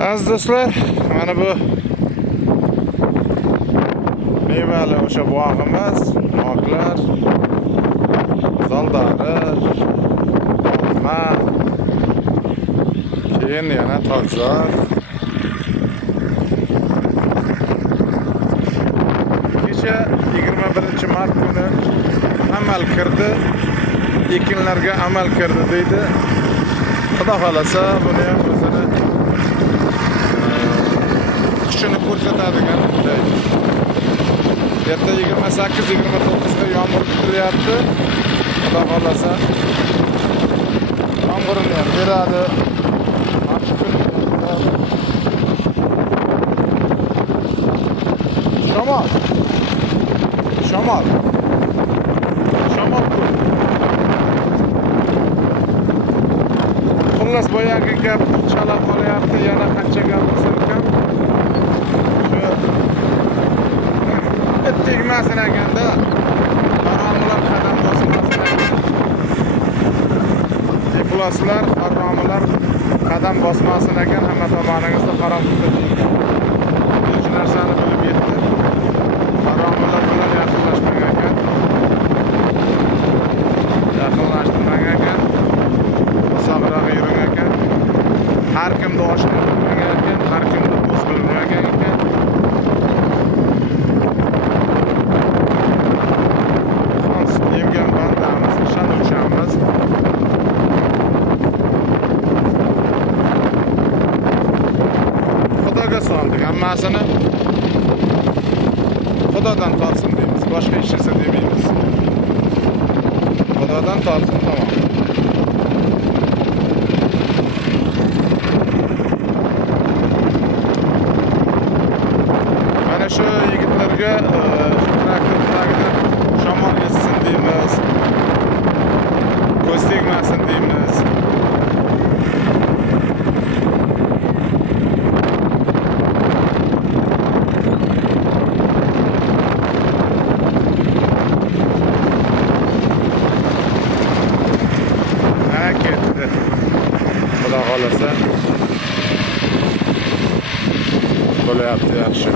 Aziz do'stlar, mana bu mevali o'sha bog'imiz, moqlar, zaldari, olma, keyin yana tokzor. Kecha 21-mart kuni amal kirdi, ekinlarga amal kirdi deydi. Xudo xolasa buni ham o'zini kuchini ko'rsatadigan deydi. Erta 28-29 ga yomg'ir kutilyapti. Xudo xolasa yomg'irni ham beradi. Shamol. Shamol. Shamol. Xullas boyagi gap chala qolyapti, yana qancha gap bo'lsa ham shu tegmasin ekanda, haromilar qadam bosmasin ekan. Ifloslar, haromilar qadam bosmasin ekan, hamma tomoningizda harom tuting. Shu narsani bilib yetdi. Haromilar bilan yaqinlashmagan ekan. Yaqinlashtirmagan ekan. Uzoqroq yurgan ekan. Har kimni oshna bilmagan ekan, har kimni do'st bilmagan ekan. Yemgan bandamiz, ishonuvchimiz. Xudoga soldik, hammasini Xudodan tortsin deymiz, boshqa hech narsa demaymiz. Xudodan tortsin, tamom. Mana shu yigitlarga traktordagidan shamol yetsin deymiz. Ko'z tegmasin deymiz. Ketdi. Xudo xolasa bo'layapti yaxshi.